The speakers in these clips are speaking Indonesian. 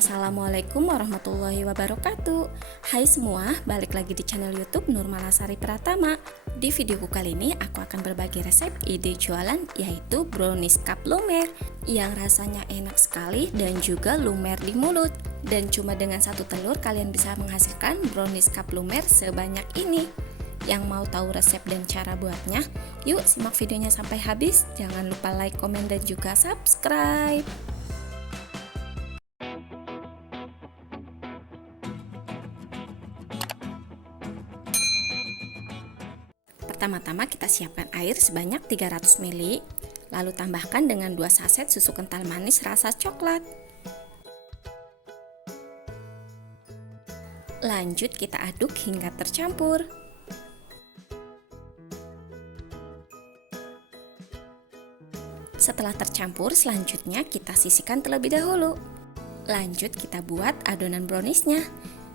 Assalamualaikum warahmatullahi wabarakatuh. Hai semua, balik lagi di channel YouTube Nurmalasari Pratama. Di videoku kali ini aku akan berbagi resep ide jualan, yaitu brownies cup lumer yang rasanya enak sekali dan juga lumer di mulut. Dan cuma dengan satu telur kalian bisa menghasilkan brownies cup lumer sebanyak ini. Yang mau tahu resep dan cara buatnya, yuk simak videonya sampai habis. Jangan lupa like, komen, dan juga subscribe. Pertama-tama kita siapkan air sebanyak 300 ml, lalu tambahkan dengan 2 saset susu kental manis rasa coklat. Lanjut kita aduk hingga tercampur. Setelah tercampur, selanjutnya kita sisihkan terlebih dahulu. Lanjut kita buat adonan browniesnya.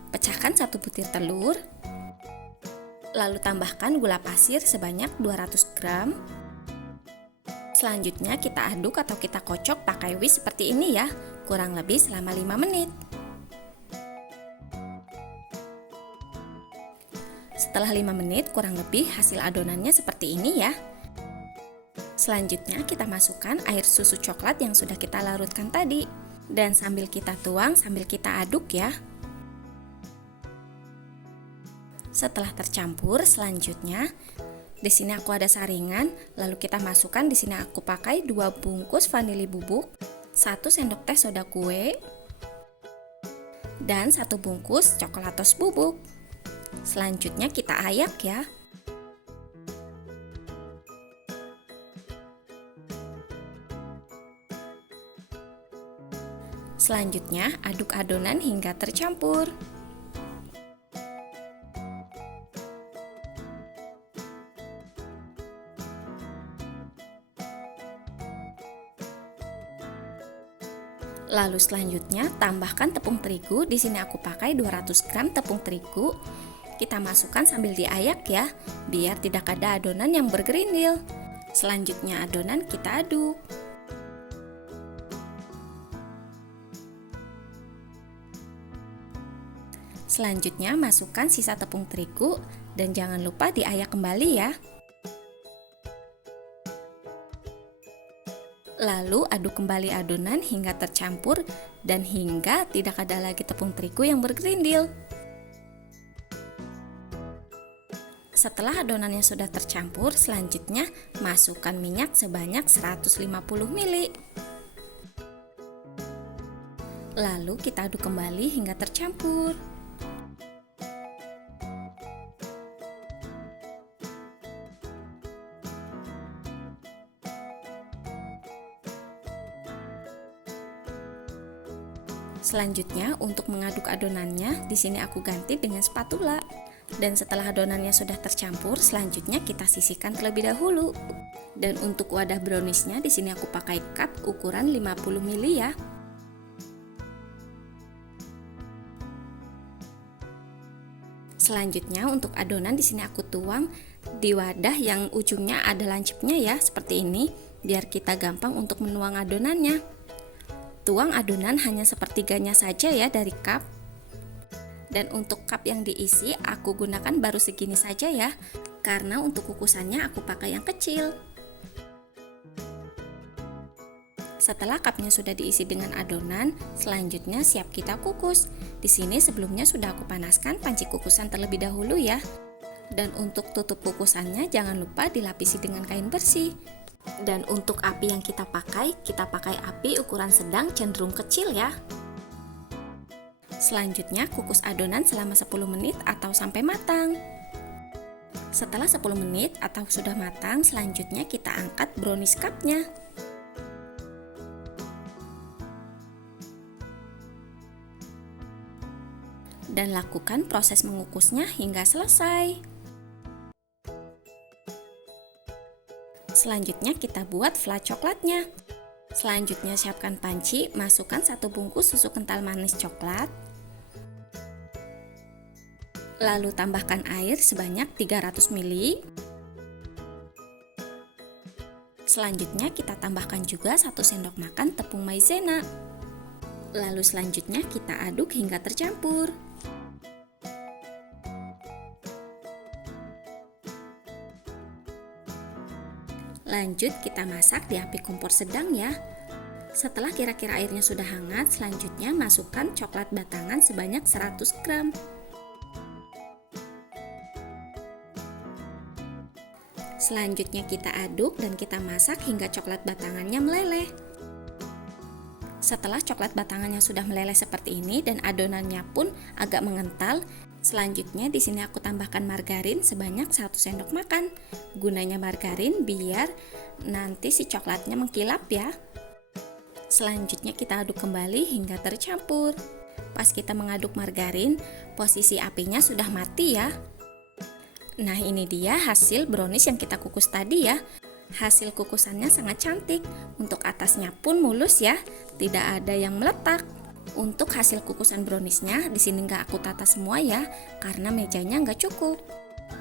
Pecahkan 1 butir telur, lalu tambahkan gula pasir sebanyak 200 gram. Selanjutnya kita aduk atau kita kocok pakai whisk seperti ini ya, kurang lebih selama 5 menit. Setelah 5 menit kurang lebih hasil adonannya seperti ini ya. Selanjutnya kita masukkan air susu coklat yang sudah kita larutkan tadi, dan sambil kita tuang sambil kita aduk ya. Setelah tercampur, selanjutnya di sini aku ada saringan, lalu kita masukkan. Di sini aku pakai 2 bungkus vanili bubuk, 1 sendok teh soda kue, dan 1 bungkus coklatos bubuk. Selanjutnya kita ayak ya. Selanjutnya aduk adonan hingga tercampur. Lalu selanjutnya tambahkan tepung terigu. Di sini aku pakai 200 gram tepung terigu. Kita masukkan sambil diayak ya, biar tidak ada adonan yang bergerindil. Selanjutnya adonan kita aduk. Selanjutnya masukkan sisa tepung terigu dan jangan lupa diayak kembali ya. Lalu aduk kembali adonan hingga tercampur dan hingga tidak ada lagi tepung terigu yang bergerindil. Setelah adonannya sudah tercampur, selanjutnya masukkan minyak sebanyak 150 ml. Lalu kita aduk kembali hingga tercampur. Selanjutnya untuk mengaduk adonannya, di sini aku ganti dengan spatula. Dan setelah adonannya sudah tercampur, selanjutnya kita sisihkan terlebih dahulu. Dan untuk wadah browniesnya, di sini aku pakai cup ukuran 50 ml ya. Selanjutnya untuk adonan di sini aku tuang di wadah yang ujungnya ada lancipnya ya, seperti ini, biar kita gampang untuk menuang adonannya. Tuang adonan hanya sepertiganya saja ya dari cup. Dan untuk cup yang diisi aku gunakan baru segini saja ya, karena untuk kukusannya aku pakai yang kecil. Setelah cupnya sudah diisi dengan adonan, selanjutnya siap kita kukus. Di sini sebelumnya sudah aku panaskan panci kukusan terlebih dahulu ya. Dan untuk tutup kukusannya jangan lupa dilapisi dengan kain bersih. Dan untuk api yang kita pakai api ukuran sedang cenderung kecil ya. Selanjutnya kukus adonan selama 10 menit atau sampai matang. Setelah 10 menit atau sudah matang, selanjutnya kita angkat brownies cupnya. Dan lakukan proses mengukusnya hingga selesai. Selanjutnya kita buat flan coklatnya. Selanjutnya siapkan panci, masukkan 1 bungkus susu kental manis coklat. Lalu tambahkan air sebanyak 300 ml. Selanjutnya kita tambahkan juga 1 sendok makan tepung maizena. Lalu selanjutnya kita aduk hingga tercampur. Lanjut kita masak di api kompor sedang ya. Setelah kira-kira airnya sudah hangat, selanjutnya masukkan coklat batangan sebanyak 100 gram. Selanjutnya kita aduk dan kita masak hingga coklat batangannya meleleh. Setelah coklat batangannya sudah meleleh seperti ini dan adonannya pun agak mengental, selanjutnya di sini aku tambahkan margarin sebanyak 1 sendok makan. Gunanya margarin biar nanti si coklatnya mengkilap ya. Selanjutnya kita aduk kembali hingga tercampur. Pas kita mengaduk margarin, posisi apinya sudah mati ya. Nah, ini dia hasil brownies yang kita kukus tadi ya. Hasil kukusannya sangat cantik. Untuk atasnya pun mulus ya, tidak ada yang meletak. Untuk hasil kukusan browniesnya di sini nggak aku tata semua ya, karena mejanya nggak cukup.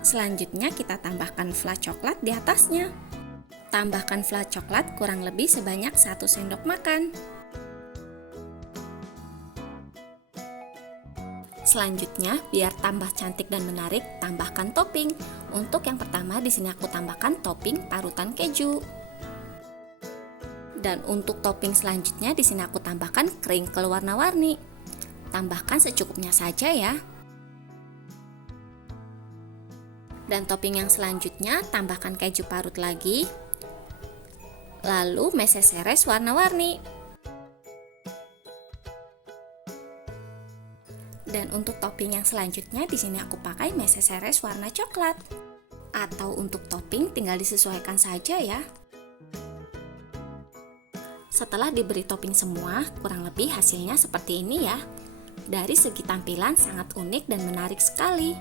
Selanjutnya kita tambahkan flan coklat di atasnya. Tambahkan flan coklat kurang lebih sebanyak 1 sendok makan. Selanjutnya, biar tambah cantik dan menarik, tambahkan topping. Untuk yang pertama, di sini aku tambahkan topping parutan keju. Dan untuk topping selanjutnya, di sini aku tambahkan crinkle warna-warni. Tambahkan secukupnya saja ya. Dan topping yang selanjutnya, tambahkan keju parut lagi. Lalu meseseres warna-warni. Dan untuk topping yang selanjutnya di sini aku pakai meseseres warna coklat. Atau untuk topping tinggal disesuaikan saja ya. Setelah diberi topping semua, kurang lebih hasilnya seperti ini ya. Dari segi tampilan sangat unik dan menarik sekali.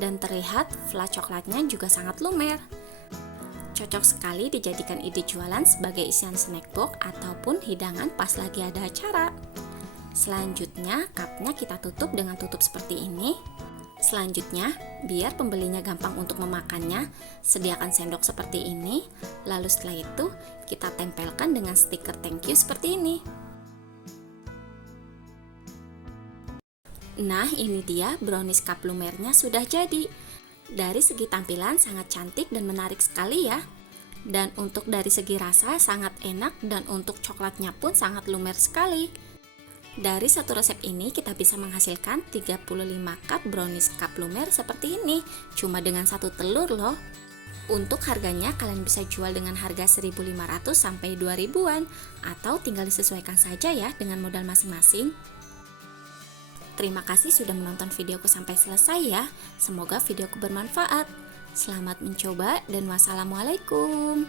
Dan terlihat flan coklatnya juga sangat lumer. Cocok sekali dijadikan ide jualan sebagai isian snack box ataupun hidangan pas lagi ada acara. Selanjutnya, cupnya kita tutup dengan tutup seperti ini. Selanjutnya, biar pembelinya gampang untuk memakannya, sediakan sendok seperti ini. Lalu setelah itu, kita tempelkan dengan stiker thank you seperti ini. Nah, ini dia brownies cup lumernya sudah jadi. Dari segi tampilan sangat cantik dan menarik sekali ya. Dan untuk dari segi rasa sangat enak dan untuk coklatnya pun sangat lumer sekali. Dari satu resep ini kita bisa menghasilkan 35 cup brownies cup lumer seperti ini, cuma dengan 1 telur loh. Untuk harganya kalian bisa jual dengan harga 1.500 sampai 2.000-an atau tinggal disesuaikan saja ya dengan modal masing-masing. Terima kasih sudah menonton videoku sampai selesai ya. Semoga videoku bermanfaat. Selamat mencoba dan wassalamualaikum.